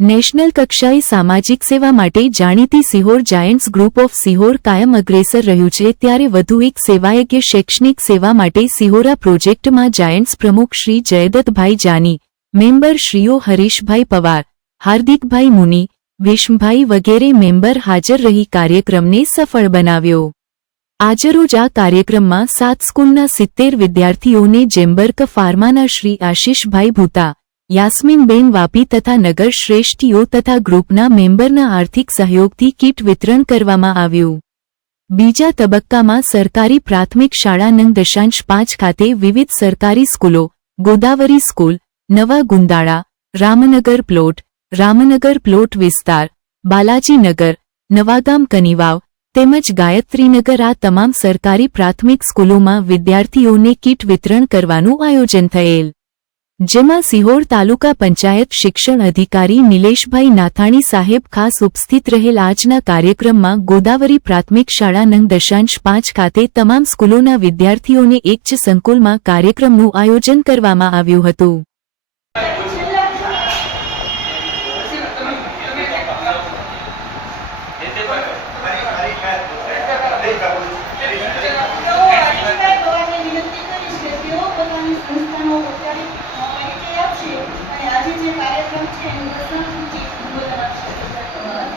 National કક્ષાએ સામાજિક સેવા માટે જાણીતી Sihor giants group of Sihor કાયમ અગ્રેસર રહ્યું છે ત્યારે વધુ એક સેવાયજ્ઞ શૈક્ષણિક સેવા માટે સિહોરા પ્રોજેક્ટમાં જાયન્ટ્સ પ્રમુખ શ્રી જયદત્તભાઈ જાની, મેમ્બર શ્રીઓ હરીશભાઈ પવાર, હાર્દિકભાઈ મુની, વિષ્મભાઈ વગેરે મેમ્બર હાજર રહી કાર્યક્રમને સફળ બનાવ્યો. આજરોજ આ કાર્યક્રમમાં સાત સ્કૂલના સિત્તેર વિદ્યાર્થીઓને જેમ્બર્ક ફાર્માના શ્રી આશિષભાઈ ભૂતા યાસ્મીનબેન વાપી તથા નગર શ્રેષ્ઠીઓ તથા ગ્રુપના મેમ્બરના આર્થિક સહયોગથી કીટ વિતરણ કરવામાં આવ્યું. બીજા તબક્કામાં સરકારી પ્રાથમિક શાળા નંગ દશાંશ પાંચ ખાતે વિવિધ સરકારી સ્કૂલો, Godavari school, Nava Gundala, Ramnagar plot Ramnagar plot વિસ્તાર, બાલાજીનગર, નવાગામ કનીવાવ તેમજ ગાયત્રીનગર આ તમામ સરકારી પ્રાથમિક સ્કૂલોમાં વિદ્યાર્થીઓને કીટ વિતરણ કરવાનું આયોજન થયેલ. જેમાં સિહોર તાલુકા પંચાયત શિક્ષણ અધિકારી નિલેશભાઈ નાથાણી સાહેબ ખાસ ઉપસ્થિત રહેલ આજના કાર્યક્રમમાં ગોદાવરી પ્રાથમિક શાળા નંગ દશાંશ પાંચ ખાતે તમામ સ્કૂલોના વિદ્યાર્થીઓને એક જ સંકુલમાં કાર્યક્રમનું આયોજન કરવામાં આવ્યું હતું તેઓ આશીષભાઈ પવારને વિનંતી કરીશ કે તેઓ પોતાની સંસ્થાનો ઔપચારિક પરિચય આપશે અને આજે જે કાર્યક્રમ છે એનું પ્રસંગથી સંબોધન આપશે આશીષભાઈ પવાર.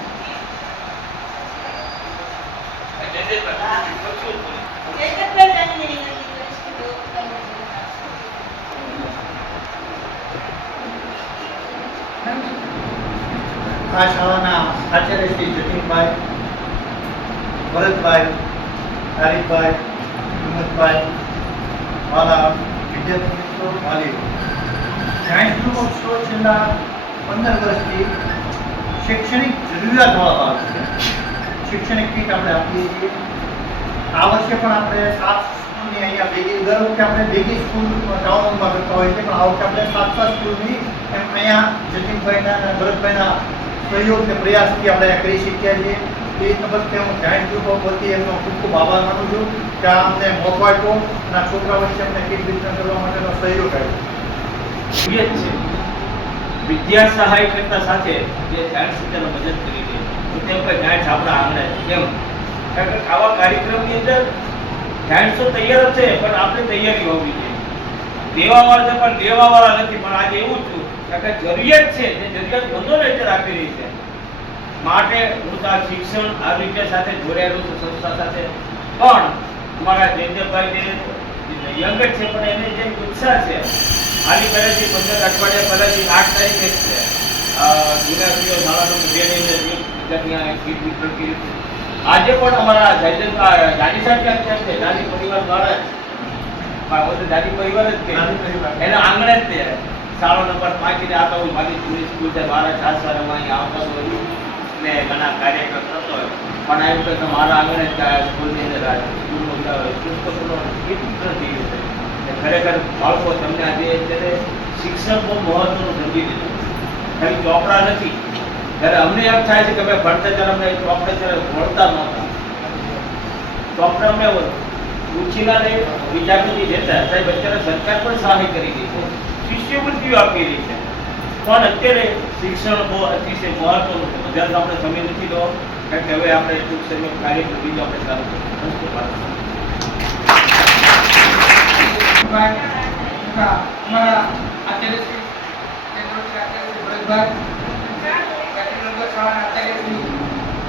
જયદત્તભાઈ જાનીને વિનંતી કરીશ કે તેઓ પોતાનું સંબોધન આપશે. આ શાળાના આચાર્ય શ્રી જતીનભાઈ ભરતભાઈ તારીખભાઈ હિંમતભાઈ મારા વિદ્યાર્થી મિત્રો વાલીઓ સાયન્સ ગ્રુપ ઓફ સ્ટોર છેલ્લા પંદર વર્ષથી શૈક્ષણિક જરૂરિયાતવાળા બાળકો છે શૈક્ષણિક કીટ આપણે આપીએ છીએ. આ વર્ષે પણ આપણે સાત સ્કૂલની અહીંયા ભેગી, દર વખતે આપણે ભેગી સ્કૂલ ટાઉનમાં કરતા હોય છે પણ આ વખતે આપણે સાત સાત સ્કૂલની એમ અહીંયા જતીનભાઈના અને ભરતભાઈના સહયોગ ને પ્રયાસથી આપણે કરી શક્યા છીએ. છોકરા વચ્ચે અમને કીટ વિતરણ કરવા માટેનો સહયોગ આપ્યો. છે. વિદ્યા સહાય સાથે જે ક્ષેત્રનો મદદ કરી છે, તો તેમ કોઈ ગાંઠ આપણા આંગણે. કેમ? કારણ કે આવા કાર્યક્રમની અંદર ગાંઠ તો તૈયાર છે, પણ આપણે તૈયારી હોવી જોઈએ. દેવાવાળા છે પણ દેવાવાળા નથી, પણ આજે એવું છું કારણ કે જરૂરિયાત છે, જે જરૂરિયાત બંધોને અત્યારે આપી રહી છે. માટે હું આ શિક્ષણ આ રીતે સાથે જોડાયેલું છું સંસ્થા સાથે. પણ અમારા જયદેવભાઈ જે યંગ છે પણ એને જે ઉત્સાહ છે આની પહેલેથી પંદર અઠવાડિયા પહેલાથી આઠ તારીખે જ છે. અ, જૂના પ્રિય શાળાનો વિદ્યાલયની છે. આજે પણ અમારા જયદેવ દાદી સાહેબ ક્યાં ક્યાં છે? દાદી પરિવાર દ્વારા જ. દાદી પરિવાર જ પરિવાર. એના આંગણે જ તે શાળો નંબર પાંચને આવતા હોય મારી સ્કૂલ છે મારા ખાસ શાળામાં અહીં આવતા હોય. ને ઘણા કાર્યક્રમ થતો હોય. પણ એમ કે મારા આંગણે સ્કૂલની અંદર પુસ્તકોનો કીટ થઈ છે. ખરેખર બાળકો તમને આજે અત્યારે શિક્ષણ બહુ મહત્વનું સમજી દીધું ખાલી ચોપડા નથી. ત્યારે અમને એમ થાય છે કે અમે ભણતા ત્યારે અમને ચોપડા ત્યારે ભણતા નહોતા ચોપડા અમને ઉછીના નહીં વિદ્યાર્થી દેતા સાહેબ અત્યારે સરકાર પણ સહાય કરી રહી છે શિષ્યવૃત્તિઓ આપી રહી છે. પણ અત્યારે શિક્ષણ બહુ અતિશય મહત્વનું છે. બધા આપણે સમય નથી લો, કારણ કે હવે આપણે ટૂંક સમય કાર્ય બીજો આપણે અમારા આચાર્ય શ્રી આચાર્ય શ્રી શાળાના આચાર્ય શ્રી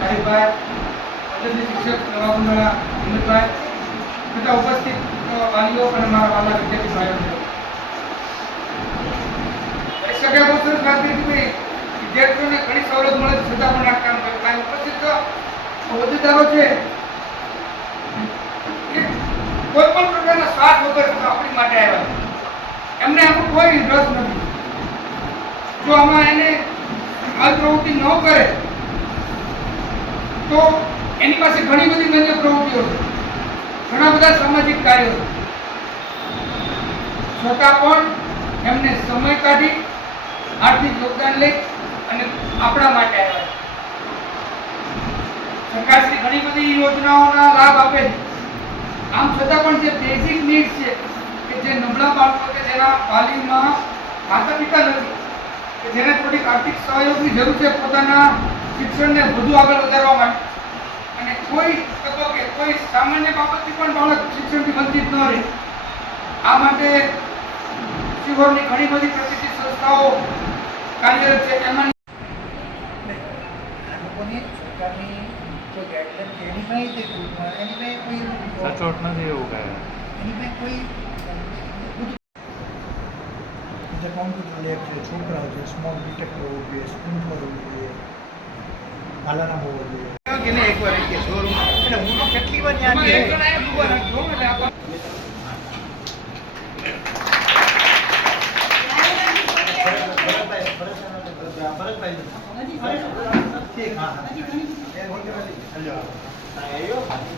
હરીભાઈ શિક્ષક નવાગુંડાના હિંમતભાઈ તથા ઉપસ્થિત વાલીઓ અને મારા વાલા વિદ્યાર્થી ભાઈઓ. સગા બહુ સરસ કે વિદ્યાર્થીઓને ઘણી સવલત મળે છે છતાં પણ આ કામ કરતા ઉપસ્થિત હોદ્દેદારો છે. કોઈ પણ પ્રકારના સ્વાર્થ વગર આપણી માટે આવ્યા એમને આમાં કોઈ રસ નથી. જો આમાં એને હાલ પ્રવૃત્તિ ન કરે, તો એની પાસે ઘણી બધી અન્ય પ્રવૃત્તિઓ છે. ઘણા બધા સામાજિક કાર્યો છે. છતાં પણ એમને સમય કાઢી આર્થિક યોગદાન લે અને આપણા માટે આવ્યા સરકારશ્રી ઘણી બધી યોજનાઓના લાભ આપે છે. આમ છતાં પણ જે બેઝિક નીડ છે, કે જે નબળા બાળકો છે જેના વાલીમાં માતા પિતા નથી, કે જેને થોડીક આર્થિક સહયોગની જરૂર છે પોતાના શિક્ષણને વધુ આગળ વધારવા માટે. અને કોઈ તબક્કે કોઈ સામાન્ય બાબતથી પણ બાળક શિક્ષણથી વંચિત ન રહે. આ માટે શિહોરની ઘણી બધી પ્રતિષ્ઠિત સંસ્થાઓ કાર્યરત છે એમાં સચોટ જે કોમ્પ્યુટર લેબ છે છોકરાઓ છે સ્મોલ ડિટેક્ટર હોવું જોઈએ સ્કૂલ પર જોઈએ પાલાના હોવું જોઈએ. એકવાર એટલે હું કેટલી વાર ત્યાં 아, 가. 달려.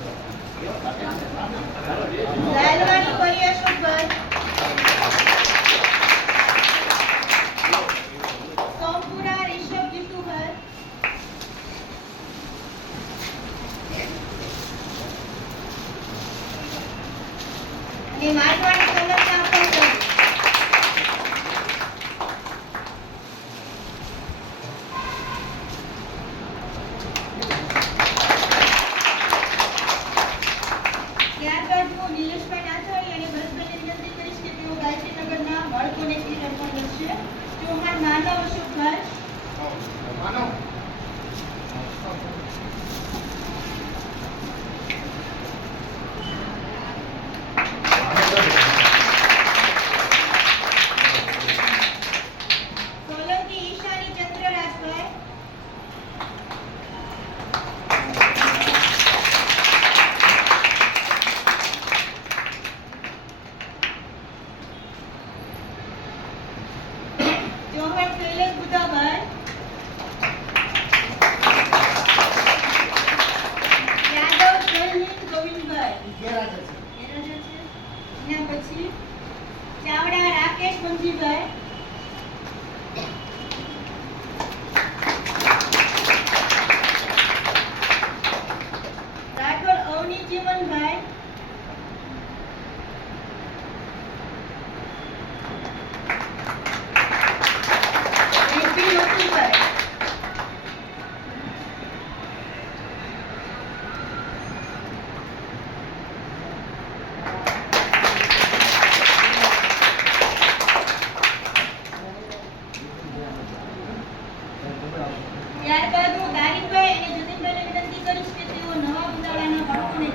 ત્યારબાદ હું તારીખભાઈ અને જતીનભાઈને વિનંતી કરીશ કે તેઓ નવા ઉતાવળાના બાળકોને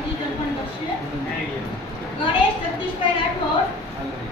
ગણેશ, જગદીશભાઈ રાઠોડ.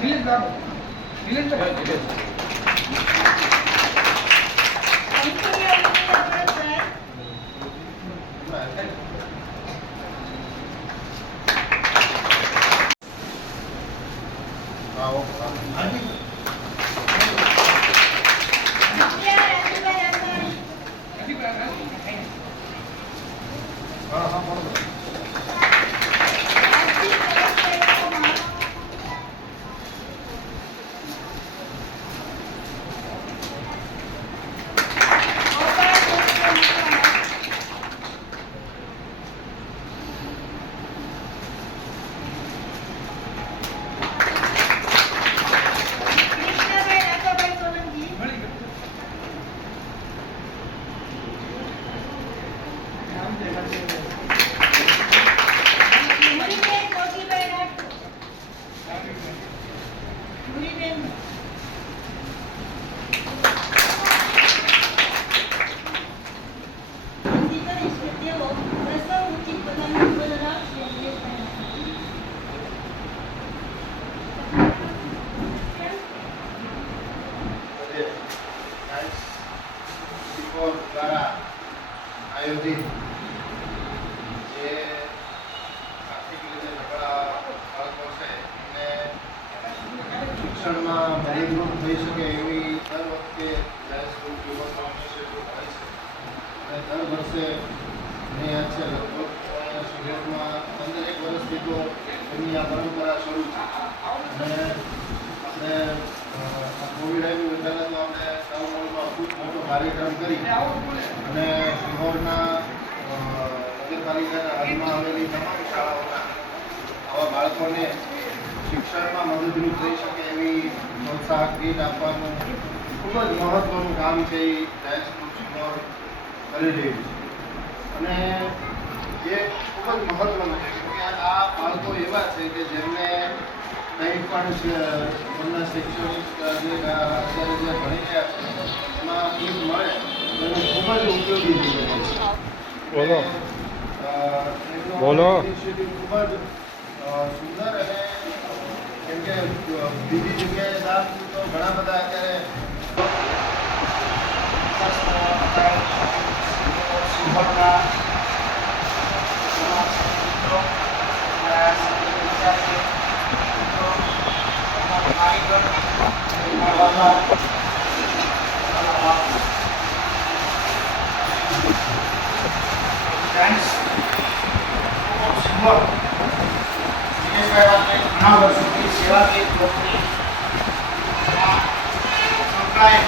નિલેશ બાબુ દ્વારા આયોજિત જે આર્થિક રીતે નબળા બાળકો છે એમને શિક્ષણમાં થઈ શકે એવી દર વખતે ગ્રુપ યુવક ઇનિશિયેટિવ હોય છે. અને દર વર્ષે મને યાદ છે લગભગ સુરતમાં પંદર એક વર્ષથી તો એમની આ પરંપરા શરૂ છે. અને આપણે કોવિડ આવ્યું પહેલાં તો આપણે ટાઉન ખૂબ મોટો કાર્યક્રમ કરી. અને સિહોરના અ, નગરપાલિકાના હદમાં આવેલી તમામ શાળાઓના આવા બાળકોને શિક્ષણમાં મદદરૂપ થઈ શકે એવી પ્રોત્સાહક ગીત આપવાનું ખૂબ જ મહત્ત્વનું કામ છે એ ડાયસ સિહોર કરી રહ્યું છે અને એ ખૂબ જ મહત્ત્વનું છે કે આ બાળકો એવા છે કે જેમને કંઈ પણ એમના શૈક્ષણિક જે અત્યારે જે ભણી રહ્યા છે એમાં ગીત મળે તો ખૂબ જ ઉપયોગી થઈ બોલો. બોલો. ખૂબ જ સુંદર અને કેમ કે બીજી જગ્યાએ સાફ તો ઘણા બધા અત્યારે સિંહોરના ઘણા વર્ષોથી સેવાકીય પ્રવૃત્તિ સંકળાયેલ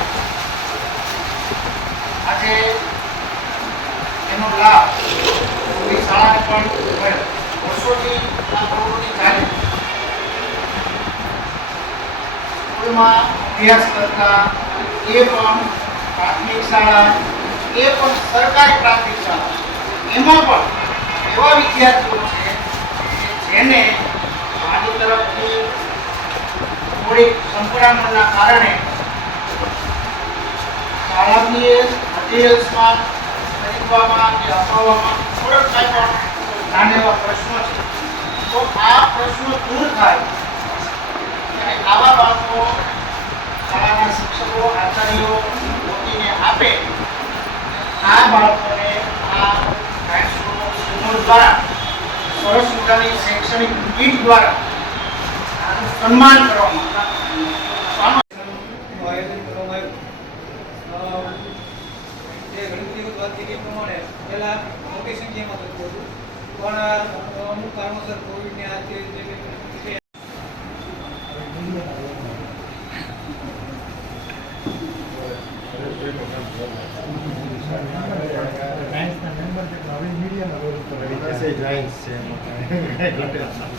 આજે એનો લાભ પૂરી શાળાને પણ વર્ષોથી આ પ્રવૃત્તિ ચાલી સ્કૂલમાં અભ્યાસ કરતા એ પણ પ્રાથમિક શાળા એ પણ સરકારી પ્રાથમિક શાળા એમાં પણ એવા વિદ્યાર્થીઓ છે જેને મારી તરફથી થોડીક સંકળામણના કારણે શાળાકીય મટીરિયલ્સમાં ખરીદવામાં કે અપાવવામાં થોડોક કાંઈ પણ નાના એવા પ્રશ્નો છે. તો આ પ્રશ્નો દૂર થાય. અને આવા બાળકો શાળાના શિક્ષકો, આચાર્યો મોટીને આપે. આ બાળકોને આ સ્કૂલ દ્વારા સરસ મજાની શૈક્ષણિક કીટ દ્વારા સન્માન કરવામાં આયોજન કરવામાં આવ્યું. જે ઘણી પ્રમાણે પહેલાં મોટી સંખ્યામાં થતું હતું પણ અમુક કારણોસર કોવિડને આ જે જે સાયન્સના મેમ્બર છે હવે મીડિયાના રોલ જે ગામમાં છે